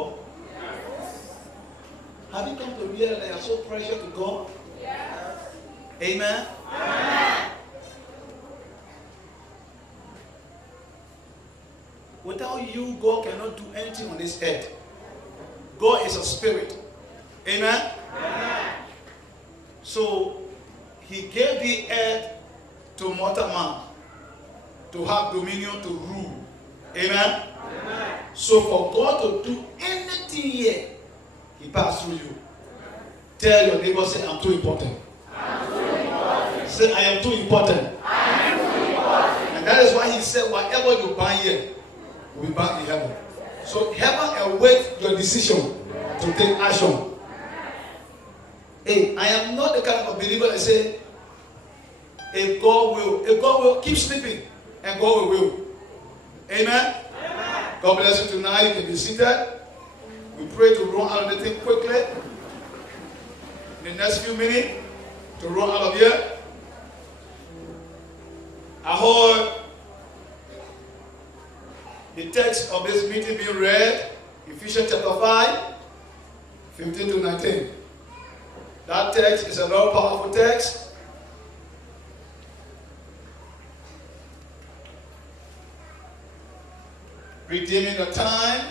before? Have you come to realize that you are so precious to God? Yes. Amen? Amen. Without you, God cannot do anything on this earth. God is a spirit. Amen? Amen. So, he gave the earth to mortal man to have dominion, to rule. Amen? Amen. So, for God to do anything here, he passed through you. Tell your neighbor, say, I'm too important. I'm too important. Say, I am too important. I am too important. And that is why he said, whatever you bind here, will be bound in heaven. So heaven awaits your decision to take action. Hey, I am not the kind of believer that say, if God will keep sleeping, and God will. Amen? Amen. God bless you tonight. You can be seated. We pray to run out of the thing quickly. In the next few minutes, to run out of here. I heard the text of this meeting being read, Ephesians chapter 5, 15 to 19. That text is a very powerful text. Redeeming the time,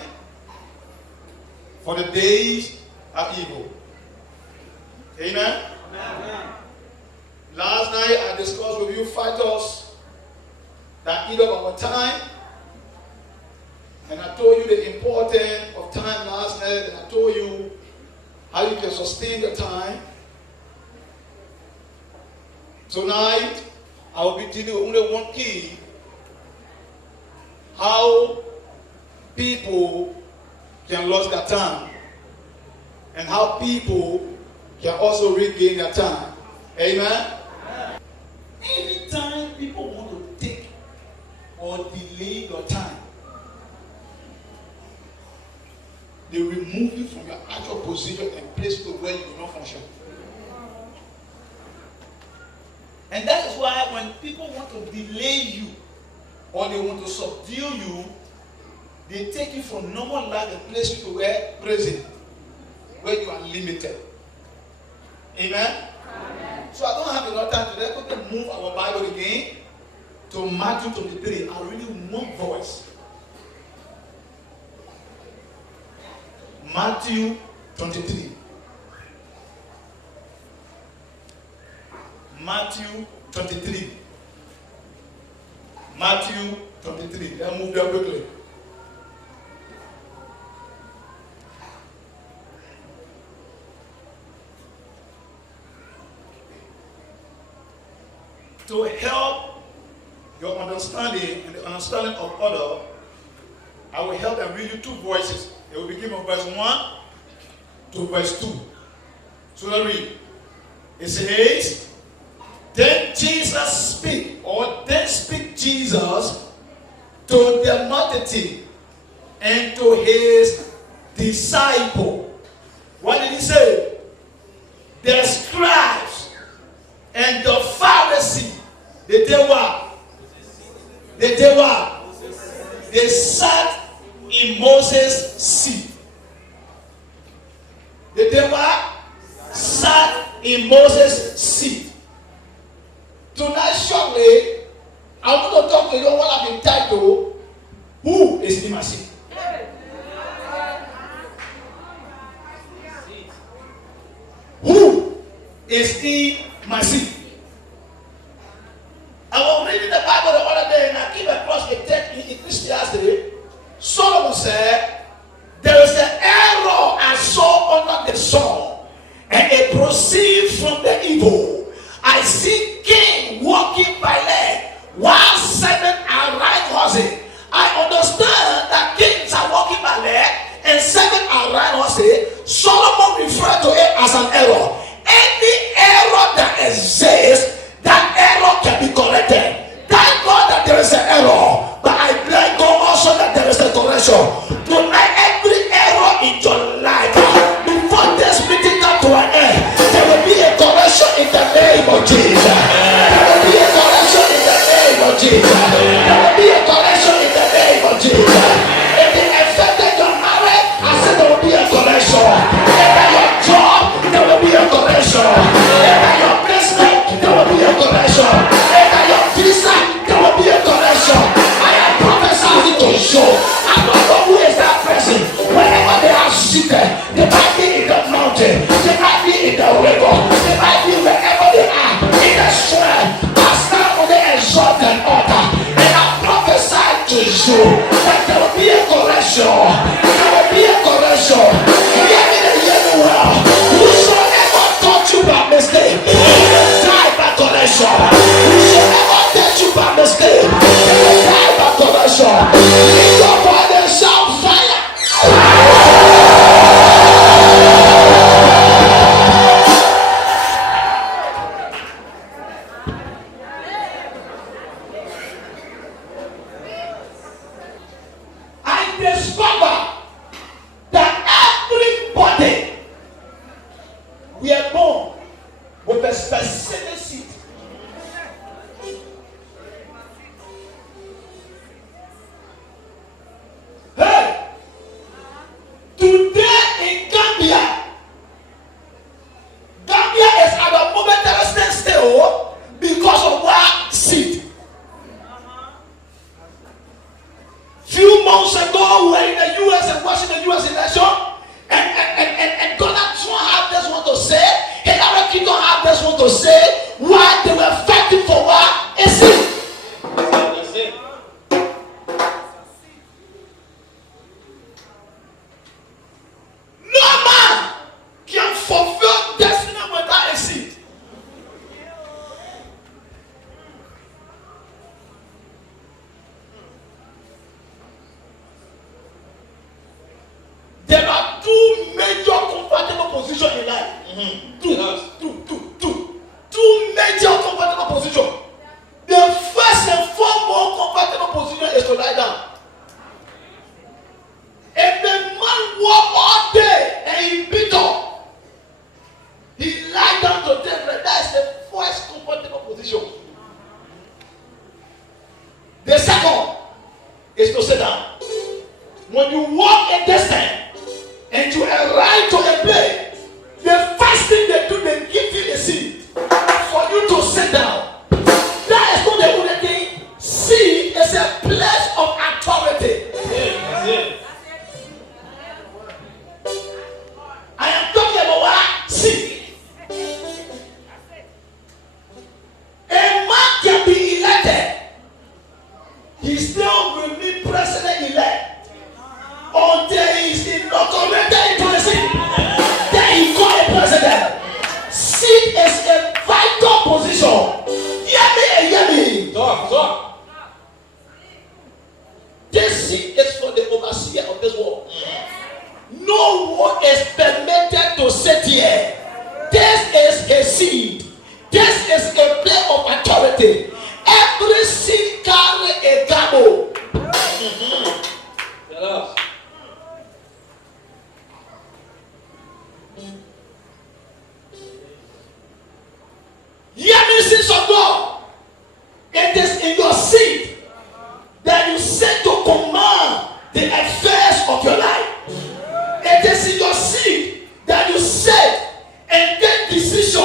for the days are evil. Amen? Amen. Last night I discussed with you factors that eat up our time. And I told you the importance of time last night, and I told you how you can sustain the time. Tonight, I will be dealing with only one key: how people can lose their time, and how people can also regain their time. Amen? Anytime people want to take or delay your time, they remove you from your actual position and place you where you do not function. And that is why when people want to delay you or they want to subdue you, they take you from normal life and place you to where prison, where you are limited. Amen? Amen. So I don't have enough time today. Could we move our Bible again to Matthew 23? I really want voice. Matthew 23. Matthew 23. Matthew 23. Let's move there quickly. To help your understanding and the understanding of others, I will help them read you two voices. It will begin from verse 1 to verse 2. So let's read. It says, then speak Jesus to the multitude and to his disciple. What did he say? The scribes and the Pharisees, they did what? They sat in Moses' seat. They did what? Sat in Moses' seat. Tonight, shortly, I want to talk to you what I've entitled, Who is in my seat? Who is in my seat? I was reading the Bible the other day and I came across a text in Ecclesiastes. Solomon said, there is an error I saw under the sun, and it proceeds from the evil. I see king walking by leg, while seven are riding horses. I understand that kings are walking by leg, and seven are riding horses. Solomon referred to it as an error. Any error that exists We are born with a specific seed. Hey! Today in Gambia is at a momentary standstill because of what seed. Few months ago, we were in the U.S. and watching the U.S. election, and Donald Trump have this one to say, Hillary Clinton have this one to say, why they were fighting for what? A seed. That's it. No man can fulfill destiny without a seed. There are two major compatible positions in life. Two major compatible positions. The first and foremost compatible position is to lie down. If the man walk all day and he beat up, he lie down to temple. That is the first compatible position. The second is to sit down. When you walk a distance and you arrive to a place, the first thing they do, they give you a seat for you to sit down. That is not the only thing. Seat is a place of authority. I am talking about what? Seat. A man can be elected. He still remain president-elect until he is inaugurated into the seat. Then he call a president. Seat is a vital position. Hear me. Talk. This seat is for the overseer of this world. No one is permitted to sit here. This is a seed. This is a place of authority. Every seed carry a gabo. Hear me, sins of God. It is in your seed that you set to command the affairs of your life. It is in your seed that you set and take decision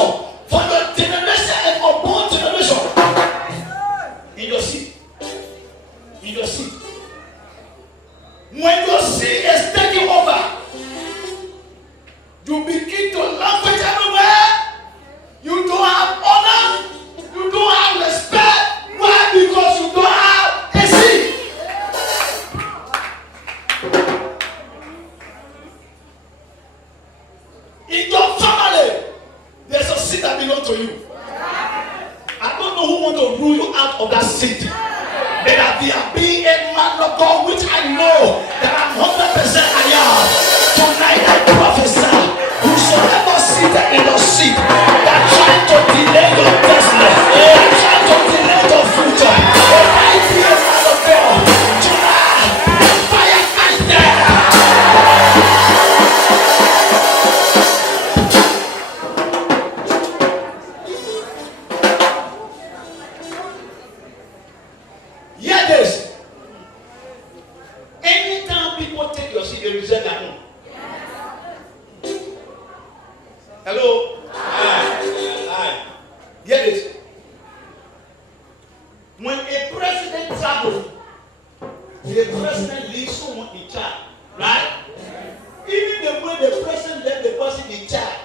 for your generation and unborn generation. In your seed. In your seed. When your seed is taking over, you begin to language everywhere. You don't have honor. You don't have respect. Why? Because you don't have a seed. In your family, there's a seed that belongs to you. I don't know who want to rule you out of that seed. But that there be a man of God, which I know that I'm 100% I am. Tonight I prophesy, whosoever seated in your seat that trying to delay your destiny, that trying to delay your future, if I be a man of God, tonight, fire and death. Hear this. Anytime people take your seat, they resent their own. Hello? Hi. Hear this. When a president travels, the president leaves someone in charge, right? Even the way the president left the person in charge,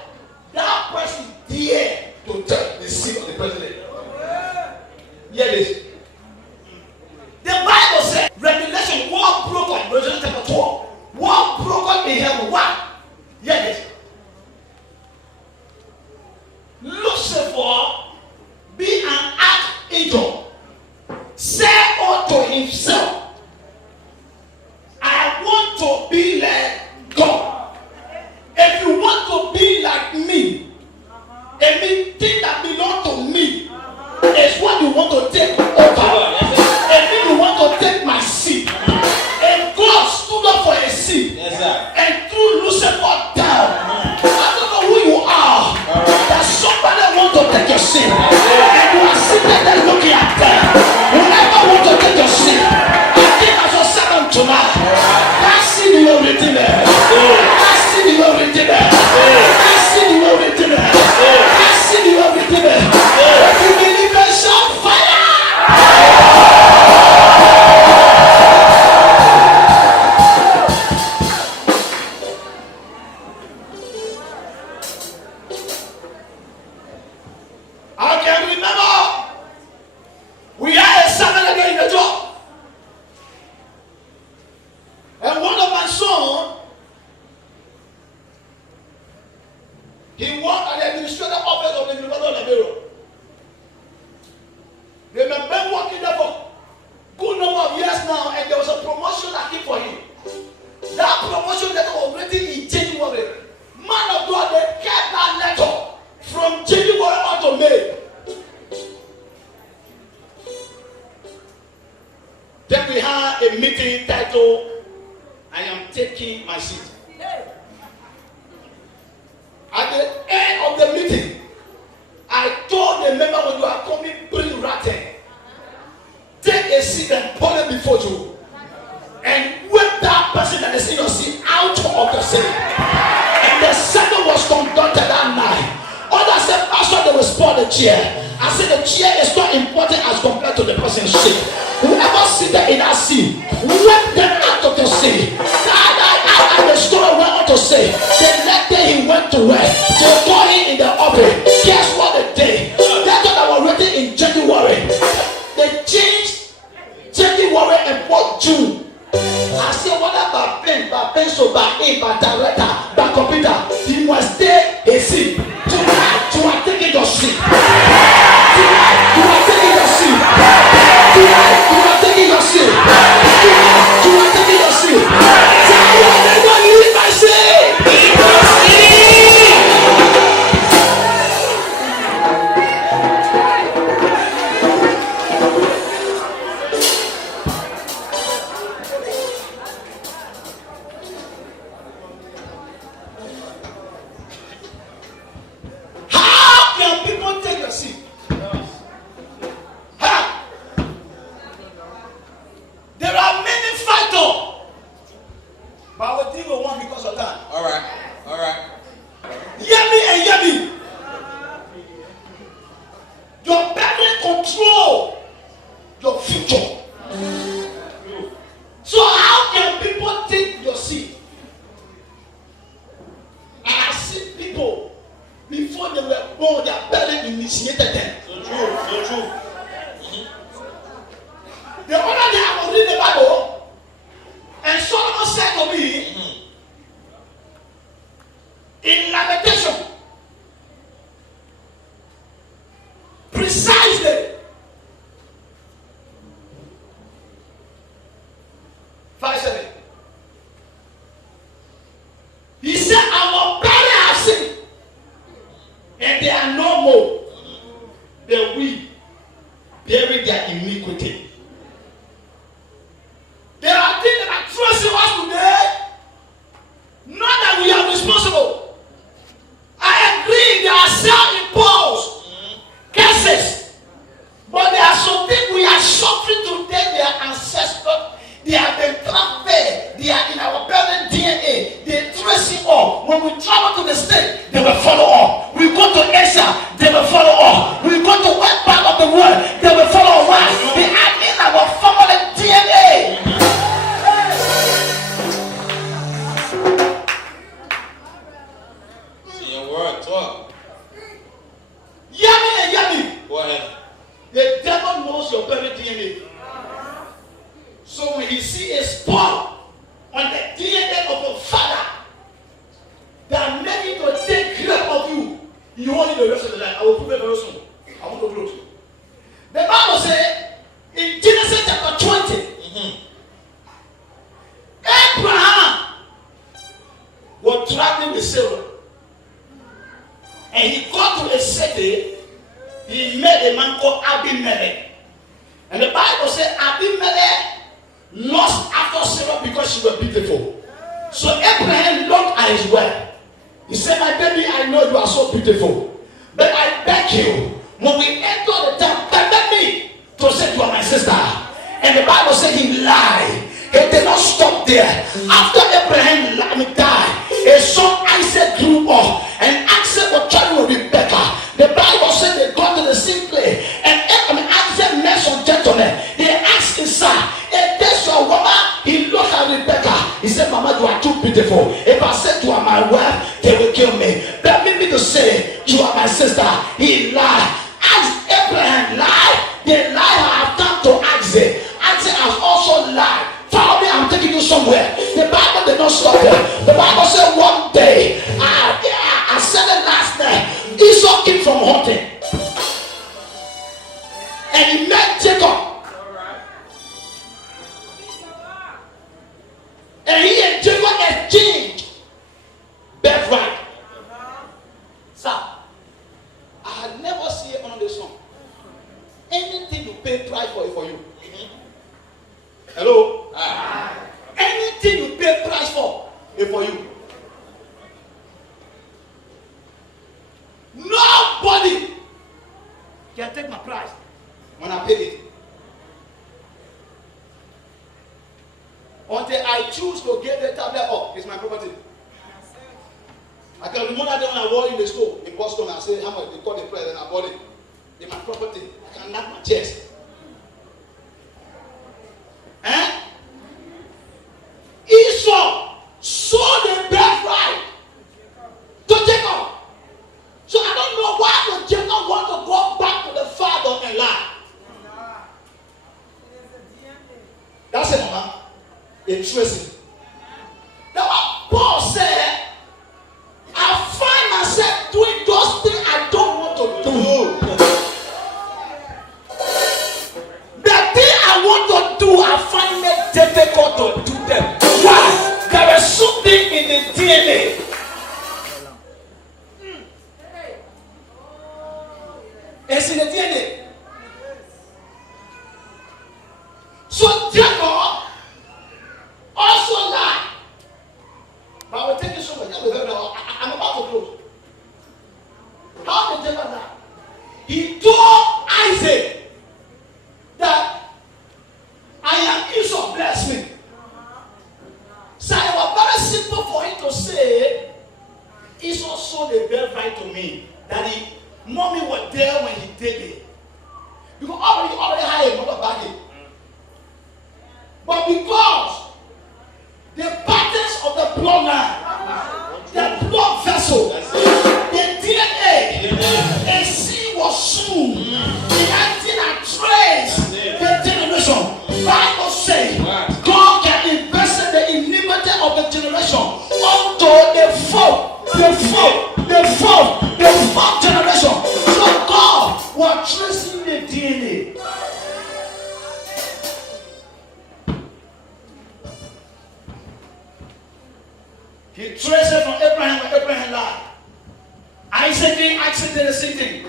that person dare to take the seat of the president. Hear this. The Bible says, Revelation, war broken, Revelation chapter 12, war broken in heaven. What? Hear this. He worked at the administrative office of the University of Liberia. Remember working there for a good number of years now, and there was a promotion that came for him. That promotion letter was written in January. Man of God, they kept that letter from January on to May. Then we had a meeting titled, I am taking my seat. At the end of the meeting, I told the member, when you are coming, bring rattle. Take a seat and put it before you. And whip that person that is in your seat out of the seat. And the sermon was conducted that night. Others said, Pastor, they will spoil the chair. I said, the chair is not important as compared to the person's seat. Whoever seated in that seat, whip them out of the seat. And the story went on to say, the next day he went to work. They called him in the office. Guess what they did? That that was written in January. They changed January and put June. I said, what about pen, by pencil, by ink, by director, by computer? He must stay a seat. Tonight, you are taking your seat. Tonight, you are taking your seat. Tonight, you are taking your seat. Tonight, you are taking your seat. Tell your neighbor, leave my seat. Leave my seat. How can people take your seat? How? There are many factors, but I will deal with one because of time. All right. Hear me and hear me. Your parents control your future. So how can people take your seat? I have seen people before they were born, their parents initiated them. So true. The other day I was reading the Bible, and Solomon said to me, in Lamentation, precisely 5:7. He said, our parents have sinned, and they are no more. But we bury their iniquity. There are things that are trusting us today, not that we are responsible. I agree, there are self-imposed cases, but there are some things we are suffering today. Their ancestors, they have been transferred. They are in our parent DNA. They trace it all. When we travel to the state, they will follow on. We go to Asia, they will follow on. We go to one part of the world, they will follow on. They are in our family DNA. Talk. Yummy. Go ahead. The devil knows your parent DNA. So when he see a spot on the DNA of your father that made him to take grip of you, you hold it the rest of the life. I will prove it very soon. I want to close. The Bible says in Genesis chapter 20, Abraham was traveling with Sarah. And he got to a city, he met a man called Abimelech. And the Bible said Abimelech lost after Sarah because she was beautiful. So Abraham looked at his wife. He said, my baby, I know you are so beautiful, but I beg you, when we enter the town, permit me to say you are my sister. And the Bible said he lied. He did not stop there. After Abraham died, his son Isaac grew up, and Isaac was trying with Rebecca. The Bible said they got to the same place, and Isaac met some gentlemen. They asked his son, if this your woman? He looked at Rebecca. He said, Mama, you are too beautiful. If I said you are my wife, they will kill me. Permit me to say you are my sister. He lied. As Abraham lied, the lie have come to Isaac. Isaac has also lied. Follow me, I'm taking you somewhere. The Bible did not stop there. The Bible said one day, I said it last when I paid it. Until I choose to get the tablet off, it's my property. I can remember that when I bought in the store in Boston, I said how much they call the price, and I bought it. It's my property. I can knock my chest. Esau sold the birthright to Jacob. So I don't know why would Jacob want to go back to the father and lie. That's it, Mama. Interesting. That's what Paul said. I find myself doing those things I don't want to do. The thing I want to do, I find it difficult to do them. Why? There is something in the DNA. It's in the DNA. So Jacob also lied. But I will take you somewhere. I'm about to close. How did Jacob lie? He told Isaac that I am Esau, bless me. So it was very simple for him to say, Esau sold a birthright to me. That mommy was there when he did it. Because already had a mother back in. But because the patterns of the bloodline, the blood vessel, the DNA, a seed was sown. The antenna trace the generation. Bible says God can invest the iniquity of the generation unto the fourth generation. So God was tracing the DNA. He traced it from Abraham when Abraham lied. Isaac did the same thing.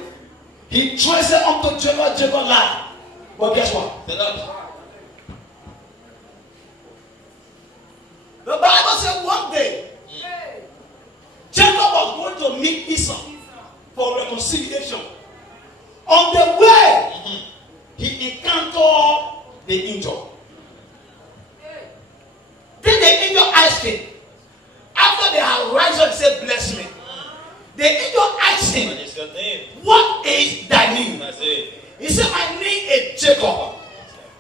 He traced it up to Jacob, Jacob lied. But guess what? The Bible said one day, Jacob was going to meet Esau for reconciliation. On the way, he encountered the angel. Then the angel asked him, after they had risen and said, bless me. The angel asked him, what is thy name? He said, my name is Jacob.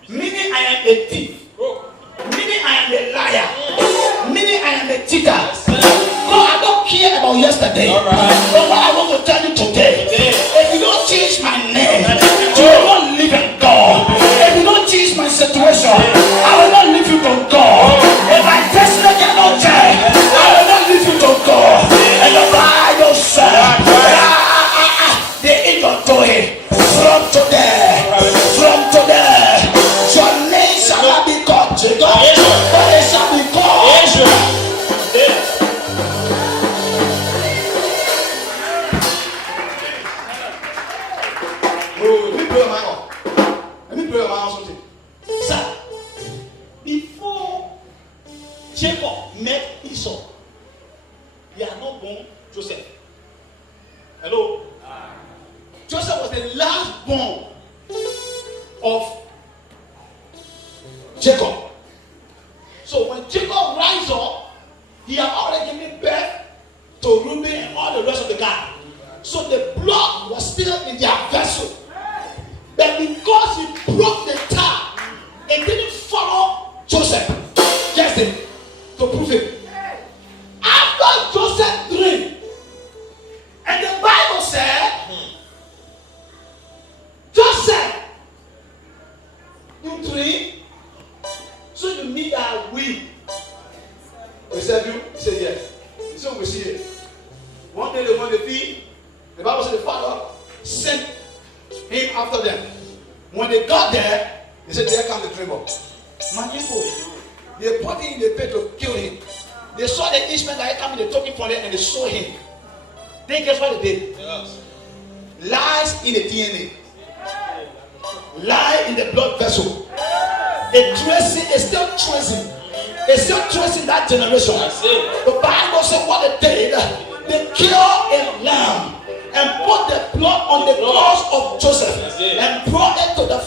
Meaning I am a thief. Meaning I am a liar. Meaning I am a cheater. God, I don't care about yesterday. But what I want to tell you today, if you don't change my name, you will not live in God. If you don't change my situation, I will not leave you to God. If my destiny cannot change, I will not leave you to God. And the Bible said, the angel told him, from today, your name shall not be called Jacob, but it shall be called Israel. Let me pray about something. Sir, before Jacob met Esau, he had not born Joseph. Hello? Joseph was the last born of Jacob. So when Jacob rise up, he had already given birth to Reuben and all the rest of the gang. So the blood was still in their vessel. But because he broke the tie, it didn't follow Joseph. Yes, to prove it. After Joseph dreamed, and the Bible said, Joseph, you dream, so you need a will. We said you? He said yes. He said we see it. One day they want to feed. The Bible said the father sent him after them. When they got there, they said, there comes the tremor. My people, they put him in the pit to kill him. They saw the Ishmaelite coming, they took him from there and they saw him. Then guess what they did? Yes. Lies in the DNA. Lie in the blood vessel. The tracing is still tracing. It's still tracing that generation. The Bible said what they did. They killed a lamb and put the blood on the cross of Joseph and brought it to the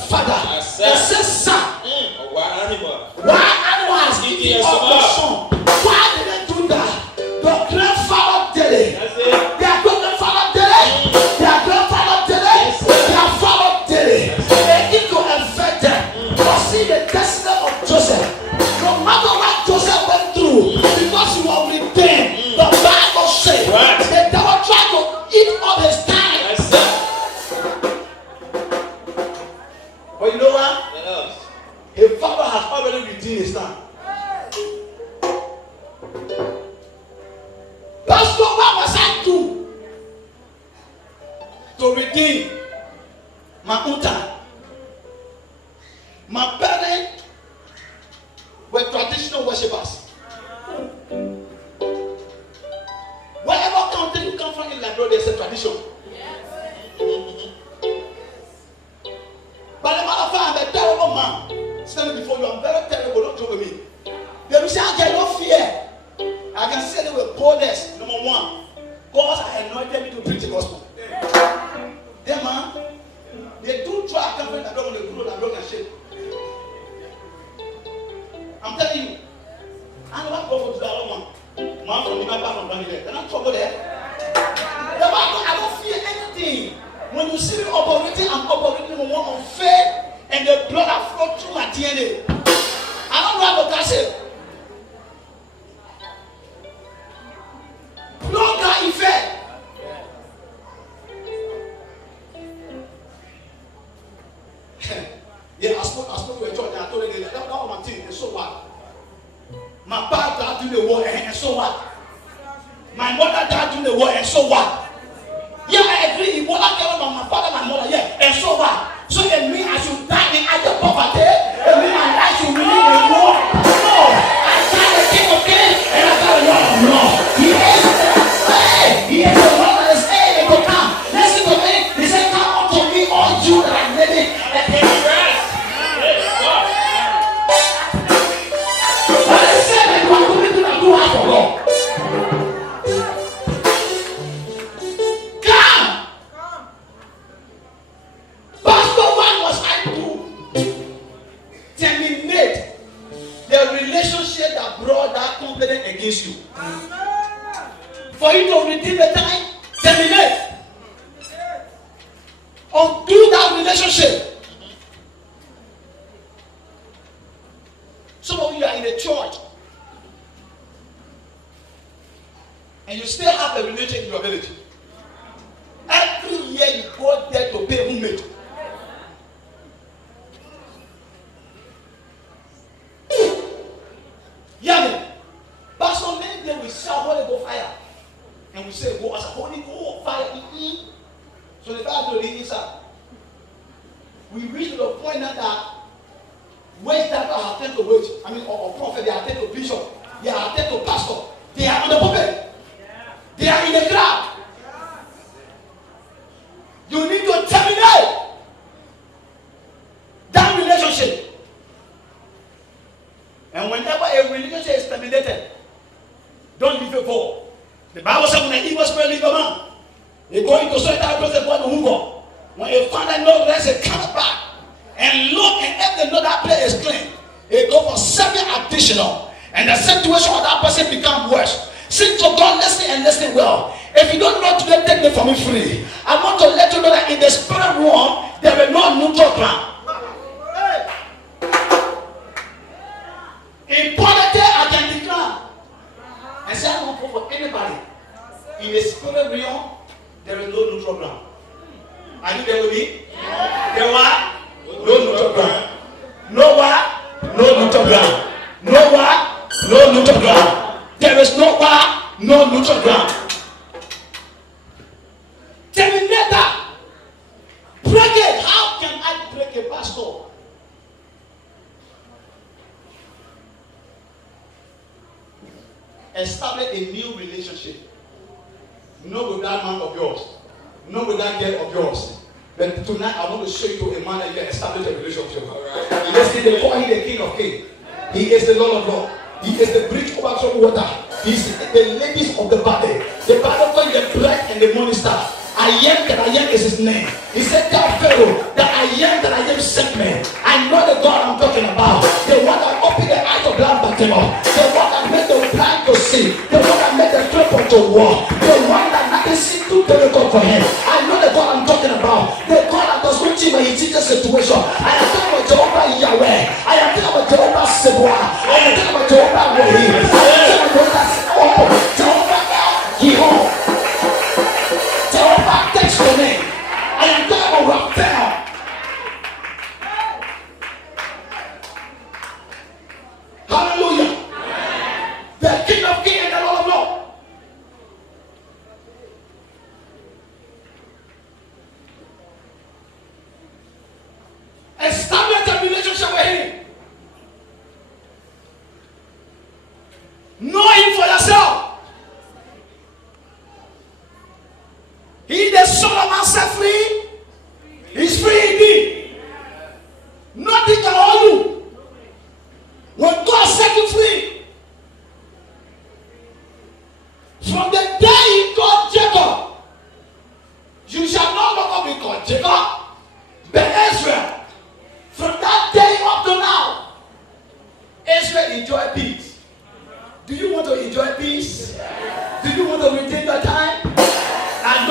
redeemed my own time. My parents were traditional worshippers. Wherever country you come from in Liberia, there's a tradition. But the matter of fact, I'm a terrible man. Standing before you, I'm very terrible. Don't joke with me. They will say, I get no fear. I can say they were boldness. Number one, God has anointed me to preach the gospel. Them man, they do try to come from the dog and they grow the dog and shake. I'm telling you, I never go for the other one. Man from the back from Bangladesh. They're not trouble there. The Bible, I don't fear anything. When you see me operating, I'm operating on faith and the blood that flow through my DNA. I don't know how to catch it. Blood that effect. Yeah, I spoke to a church and I told them that was my thing. And so what? My father died during the war, and so what? My mother died during the war, and so what? Yeah, I agree. If I care about my father, my mother, yeah, and so what? So it means I should die in other poverty. It means my life should remain in war. No, I got the King of Kings, and I got the Lord of Lords. He is the one that is able to come. Listen to me. He said, "Come unto me, all you that are living, and take rest." But he said that what do we do not do half for God? Relationship that brought that complaint against you. For you to redeem the time, terminate. Undo that relationship. Some of you are in a church and you still have a relationship in your village. Every year you go there to pay roommate. Yeah, but some men they will shout Holy Ghost fire, and we say go as a Holy Ghost fire. So the fire to the inside. We reach to the point now that wage that are attend to wage. I mean, or prophet they attend to bishop, they are attend to pastor. They are on the pulpit. They are in the crowd. You need to terminate that relationship. And whenever a relationship is terminated, don't leave it for. The Bible says when an evil spirit leave a man, they go into certain place going to move on. When you find that no rest, they come back and look, and if they know that place is clean, they go for 7 additional, and the situation of that person becomes worse. Sing to God, listen and listen well. If you don't know today, take me from me free. I want to let you know that in the spirit realm, there will no neutral ground. In politics, I can declare and say I won't vote for anybody. In the spirit realm, there is no neutral ground. Are you there with me? There are no neutral ground. Nowhere, no neutral ground. Nowhere, no neutral ground. There is nowhere, no neutral ground. Terminate that. Break it. How can I break a pastor? Establish a new relationship. Not with that man of yours. Not with that girl of yours. But tonight I want to show you a man that you can establish a relationship. Right. Listen, they call him the King of Kings. He is the Lord of Lords. He is the bridge over troubled water. He is the ladies of the body. The Bible calls the black and the morning star. I am that I am is his name. He said, tell Pharaoh that I am that I am sent me. I know the God I'm talking about. The one that opened the eyes of blind Bartimaeus. The one that made the blind to see. The one that made the cripple to walk. The one that nothing seemed too difficult for him. I know the God I'm talking about. The God that does not teach when he teaches situation. I am talking about Jehovah Yahweh. I am talking about Jehovah Sibwa. I am talking about Jehovah Rohi. I am talking about Jehovah Yehovah. Text your name. I am talking about Raphael. Hallelujah. The King of Kings and the Lord of Lords.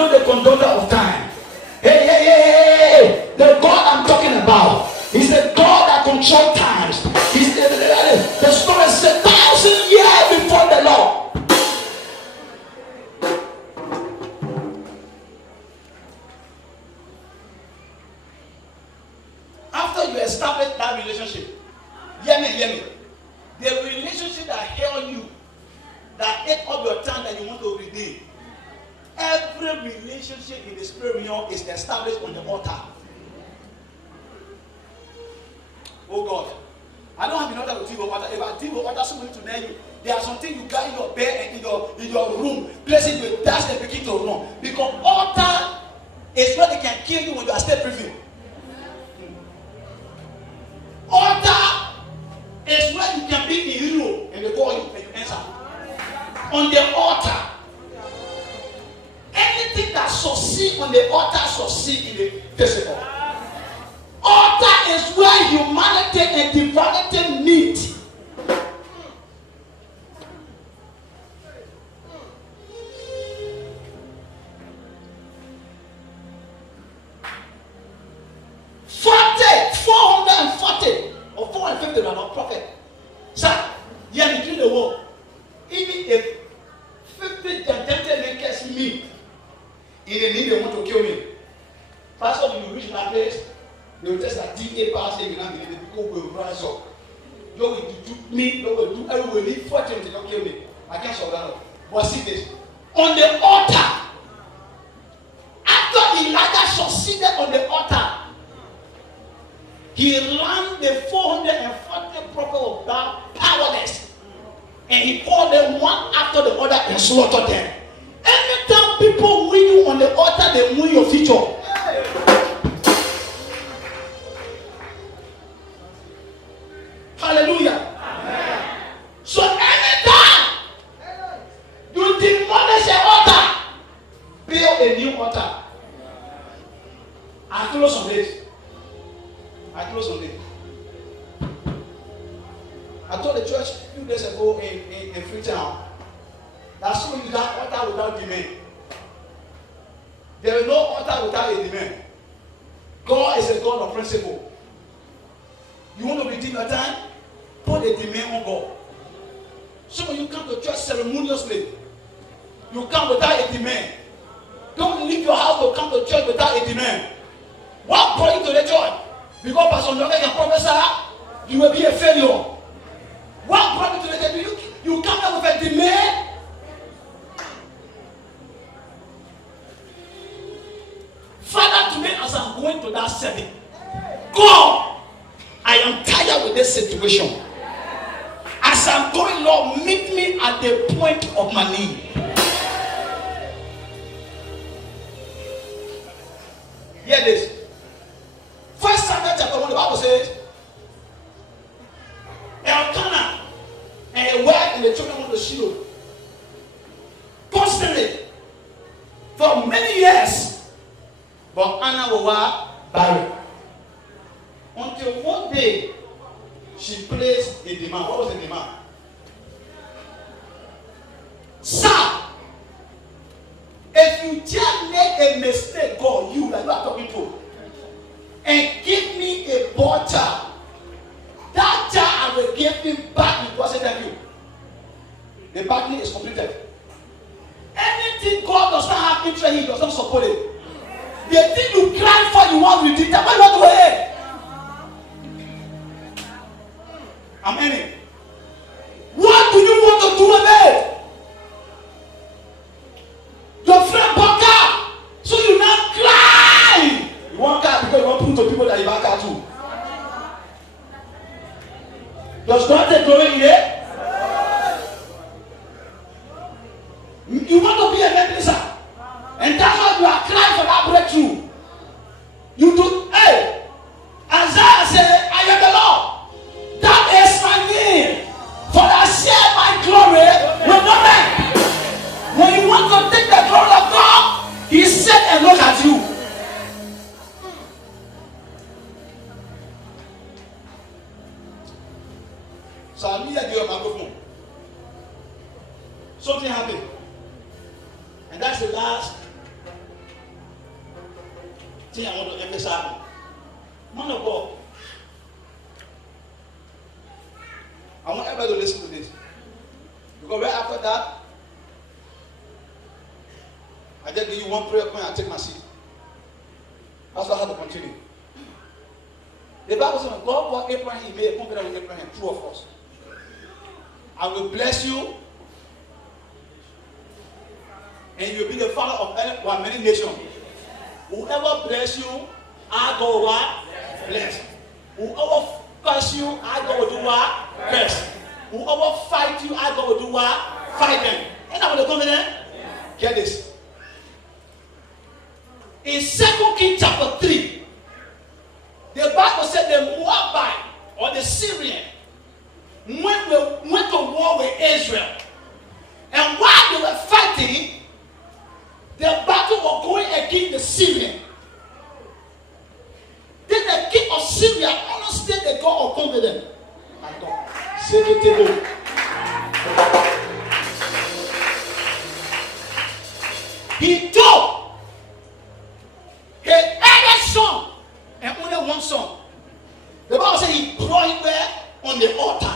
not the conductor of time. Hey. The God I'm talking about is the God that controls times. The story says 1,000 years before the Lord. After you establish that relationship, hear me. The relationship that held you, that ate up your time that you want to redeem. Every relationship in the spirit realm is established on the altar. Oh God, I don't have enough time to deal with water. If I deal with water, somebody to know you. There are some things you got in your bed and in your room, places you dash and begin to run. Because altar is where they can kill you when you are still breathing. Altar is where you can be in hero and they call you and you answer. On the altar. Anything that succeeds on the altar succeeds in the physical. Altar is where humanity and divinity meet. Or 450 are not prophet. Sir, you are between the world. Even if 50 tempted makers meet, in the need they want to kill me. Pastor, when you reach that place, they will test that DNA pass and you know the people will rise up. You will do me, you will do everyone will leave 40 to not kill me. I can't solve that. But see this. On the altar, after Elijah succeeded on the altar, he ran the 440 prophets of God powerless. And he called them one after the other and slaughtered them. Anytime people win you on the altar, they win your future. Hallelujah. Amen. So anytime you demolish an altar, build a new altar. I close on this. I told the church a few days ago in Freetown that some of you got altar without demand. There is no altar without a demand. God is a God of principle. You want to redeem your time? Put a demand on God. Some of you come to church ceremoniously. You come without a demand. Don't leave your house to come to church without a demand. What brought you to the church? Because Pastor Ndoke can prophesy, you will be a failure. What brought you to the church? You come here with a demand. Father, today as I'm going to that service, God, I am tired with this situation. As I'm going, Lord, meet me at the point of my need. Hear this. First Samuel chapter 1, the Bible says, Elkanah and a wife and the children of the Shiloh constantly for many years, but Anna was barren. Until one day she placed a demand. What was the demand? Sir, if you just make a mistake, God, you that you are talking to, and give me a boy child, that child I will give him back in God. Say thank you. The bargaining is completed. Anything God does not have interest in, He does not support it. The thing you cry for, you want to redeem. Why not do it? Amen. What do you want to do with it? Your friend bought car, so you now cry. You want car because you want to prove to people that you buy car too. Does God take glory in it? You want to be a minister, and that's why you are crying for that breakthrough. You do. Hey, Isaiah said, "I am the Lord. That is my name. For I share my glory with no man." When you want to take the glory of God, He said, "And look at you." So I need to give a microphone. Something happened. And that's the last thing I want to emphasize. Man of God, I want everybody to listen to this. Because right after that, I just give you one prayer point and take my seat. That's what I have to continue. The Bible says, when God brought Abraham, he made a covenant with Abraham, true of us. I will bless you, and you will be the father of many nations. Whoever bless you, I go what? Bless. Whoever curse you, I go will do what? Curse. Whoever fight you, I go will do what? Fight them. Ain't that what the covenant? Get this. In 2 Kings chapter 3, the Bible said the Moabite or the Syrian went to war with Israel. And while they were fighting, the battle was going against the Syrian. Then the king of Syria understood the God of confidence. My God. Say the table. He took his eldest son and only one son. The Bible said he brought him there on the altar.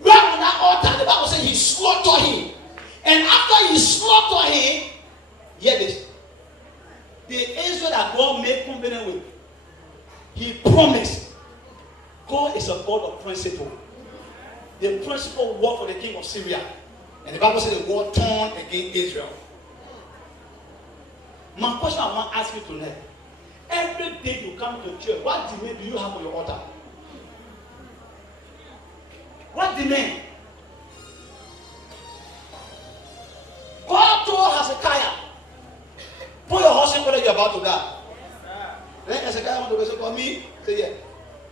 Right on that altar, the Bible said he slaughtered him. And after he slaughtered him, hear this. The Israel that God made covenant with, he promised. God is a God of principle. The principle worked for the king of Syria. And the Bible said the war turned against Israel. My question I want to ask you tonight. Every day you come to church, what demand do you have on your altar? What demand? God told Hezekiah, put your horse in whether you're about to die. Then Hezekiah went to say, for me, say yeah.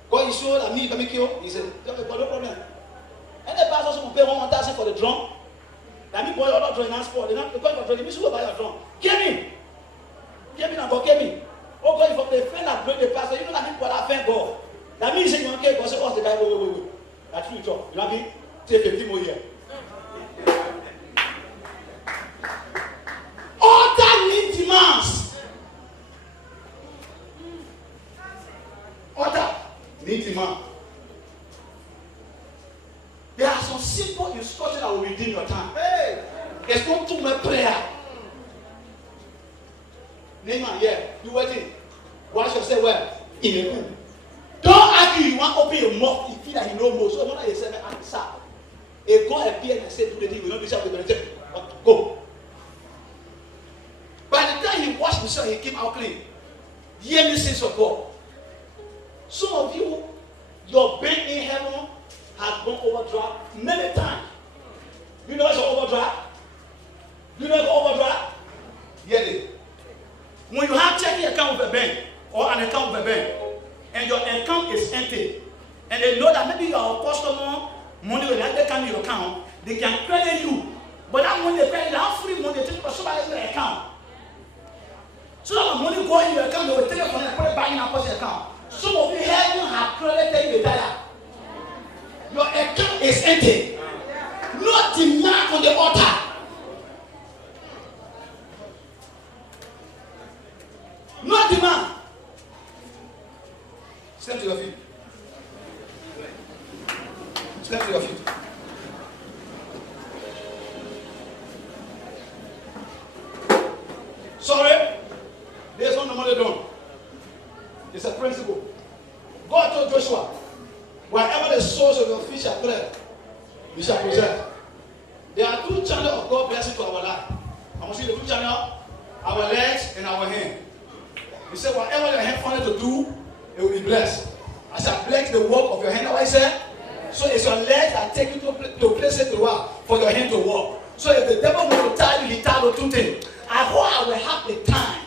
God is sure that me can make you. He said, no problem. And the pastor will pay 1,000 for the drum. That means boy, you're not drawing hands for. They're not going for drum. You should go buy your drum. Give me now, God, give me. Oh God, if the friend that bring the pastor, you know that means God I thank God. That means you want to God say, what's the guy? Wait. That's true, talk. You know what I mean? Take 15 more years. Altar need demands. Altar need demand. There are some simple instructions that will redeem your time. Hey, there's not too much prayer. Neyman, yeah, you waiting. Wash yourself well in a pool. Don't argue. You want to open your mouth. You feel that you know more. So when I say, answer. If God appeared and said, do the thing, you will not be self-repentant. Go. By the time he washed himself, he came out clean. Hear me, saints of God. Some of you, your bank in heaven has gone overdraft many times. You know what's an overdraft? You know what's overdraft? Hear it. When you have checking account with a bank or an account with a bank, and your account is empty, and they know that maybe your customer money will not come in your account, they can credit you. But that money they credit, how free money they take for somebody else's account. So that when money go in your account, they will take it from and put it back in your account. Some of you here have credited you $1. Your account is empty. No demand on the altar. No demand. Stand to your feet. Stand to your feet. Sorry, there's no normally done. It's a principle. God told Joshua, wherever the source of your fish shall thread, you shall possess. There are two channels of God blessing to our life. I want to see the two channels, our legs and our hand. He said, whatever your hand found to do, it will be blessed. I shall bless the work of your hand. Know what I said? So it's your legs that take you to places to work for your hand to walk. So if the devil wants to tie you, he ties you two things. I hope I will have the time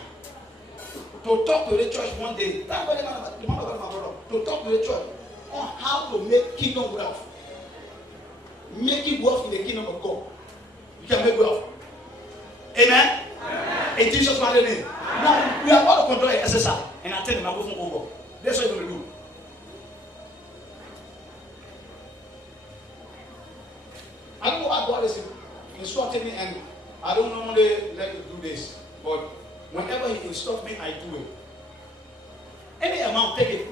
to talk to the church one day. That's what the man of my brother. To talk to the church on how to make kingdom wealth. Making wealth in the kingdom of God. You can make wealth. Amen? In Jesus' mighty name. Now, we are about to control the exercise. And I tell the microphone over. That's what you're going to do. I don't know what God is instructing me, and I don't normally like to do this, but Whenever he instructs me, I do it. Any amount, take it.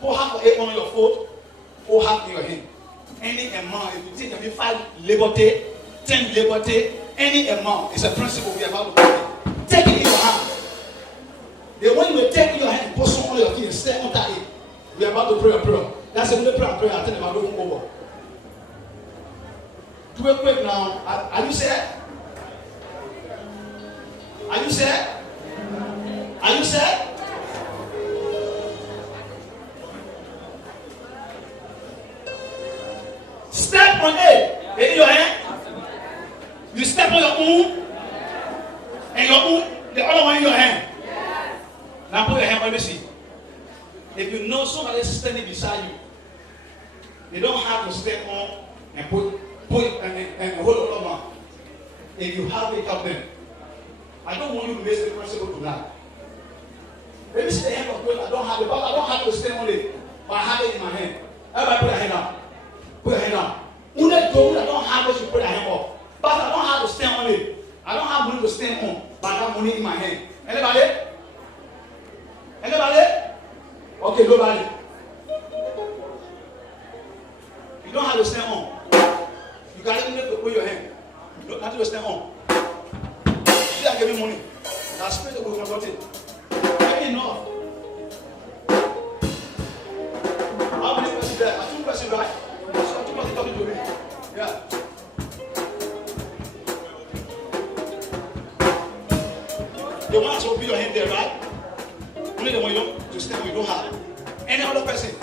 Pour half of it on your foot, pour half in your hand. Any amount, if you take 5 liberty, 10 liberty, any amount, it's a principle we are about to pray. Take it in your hand. The one you will take in your hand, put some on your feet and stay under it. We are about to pray a prayer. That's a good prayer. I tell them I'm going over. Do it quick now. Are you set? Are you set? Are you set? Step on it. In your hand. You step on your own. And your own, the other one in your hand. Now put your hand, let me see. If you know somebody standing beside you, you don't have to step on and put it and hold it on. If you have it up there, I don't want you to miss the principle tonight. Let me see the hand of God. I don't have it, but I don't have to stand on it. But I have it in my hand. Everybody put your hand up. Put your hand up. When I don't have it, you put your hand up. But I don't have to stand on it. I don't have money to stand on, but I have money in my hand. Anybody? Anybody? Okay, nobody. You don't have to stand on. You can even put your hand. You don't have to stand on. See, I give you money. That's spirit will control it. Very enough. How many persons there? 2 persons, right? So 2 persons talking to me. Yeah. The one to put your hand there, right? Only the one you don't to stand when you don't have. Any other person?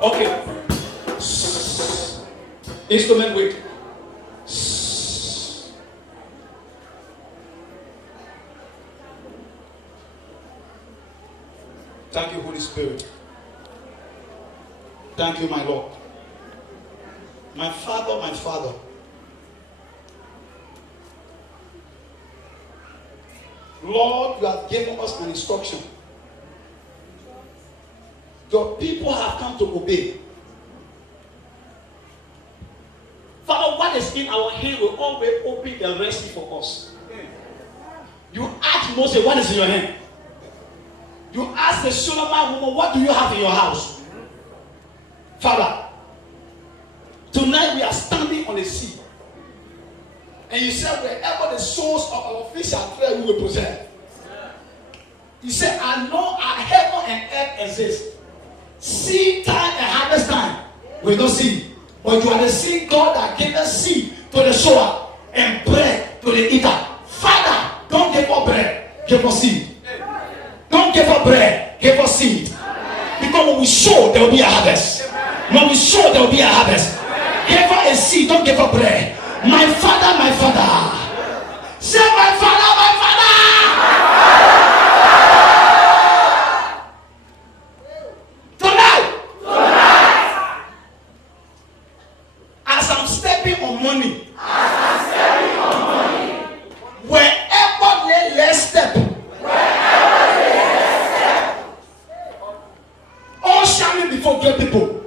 Okay. Instrument weight. Thank you, Holy Spirit. Thank you, my Lord. My Father, my Father. Lord, you have given us an instruction. Your people have come to obey. Father, what is in our hand will always open the rest for us. You ask Moses, what is in your hand? You ask the Shunammite woman, what do you have in your house? Father, tonight we are standing on the sea. And you said, wherever the source of our fish are there, we will possess. You said, I know our heaven and earth exist. Seed time and harvest time. We don't see. But you are the seed God that gave the seed to the sower and bread to the eater. Father, don't give us bread, give us seed. Don't give us bread, give us seed. Because when we sow, there will be a harvest. When we sow, there will be a harvest. Give us a seed, don't give us bread. My Father, my Father. Say, my Father, my Father. Tonight, as I'm stepping on money, wherever they less step, all shining before great people.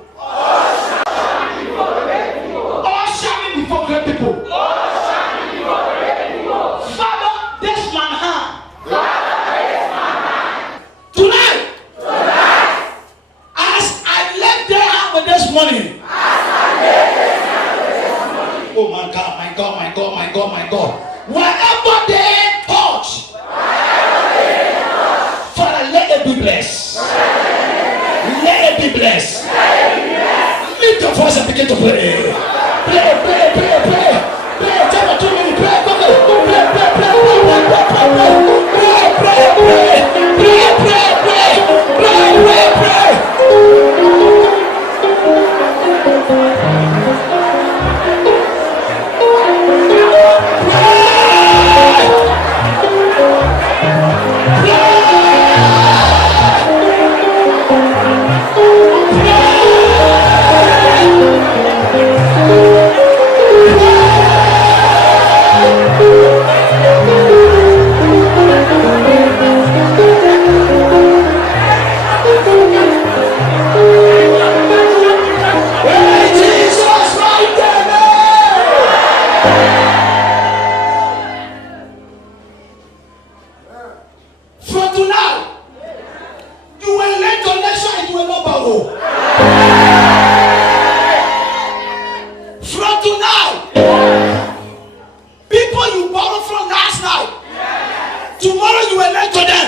Morning. Oh my God, my God, my God, my God, my God. Wherever they touch, Father, let it be blessed. Let it be blessed. Lift your voice and begin to pray. Pray, pray, pray, pray. Pray, tell me 2 minutes. Pray, pray, pray, pray, pray, pray, pray, pray, pray, pray. Pray! tonight. People you borrowed from last night. Tomorrow you will lend to them.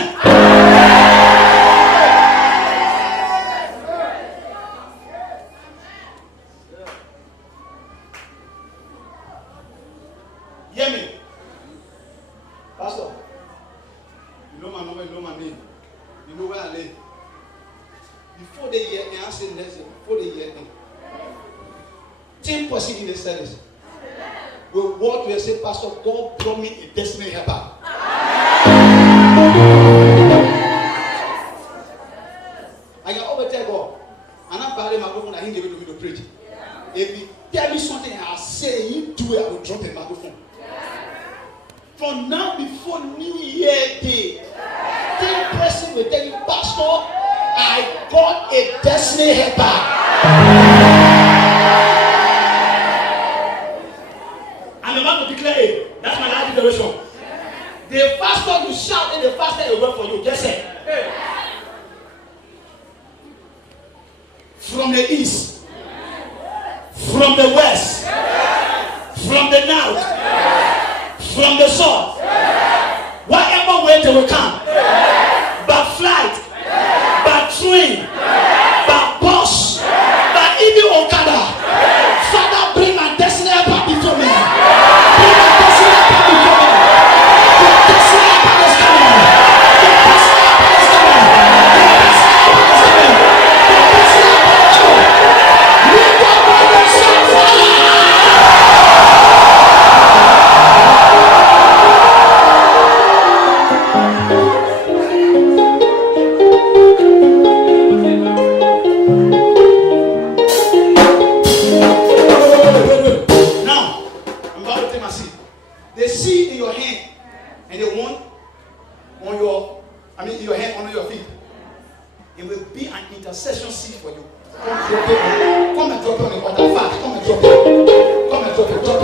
Hear me. Pastor, you know my number, you know my name. You know where I live. Before the year, I said, before the year, 10% in the service. We walk to and say, Pastor, God brought me a destiny helper. I can always tell God, and I'm bad in my microphone, I didn't give it to me to preach. If you tell me something and I say, you do it, I will drop a microphone. From now before New Year Day, 10% will tell you, Pastor, I got a destiny helper. I'm about to declare it. That's my last declaration. The faster you shout and the faster it will work for you. Just say. From the east, from the west, from the north, from the south, whatever way they will come, by flight, by train, by bus, by even Okada. Father, bring my destiny helper before me. Bring my destiny helper before me. Your destiny helper is coming. Your destiny helper is coming. Your destiny helper is coming. Your destiny helper is coming. Lift up your voice and fire. The seed in your hand and the one on your, in your hand under your feet. It will be an intercession seed for you. Come and drop it on the altar. Fast. Come and drop it. Come and drop it.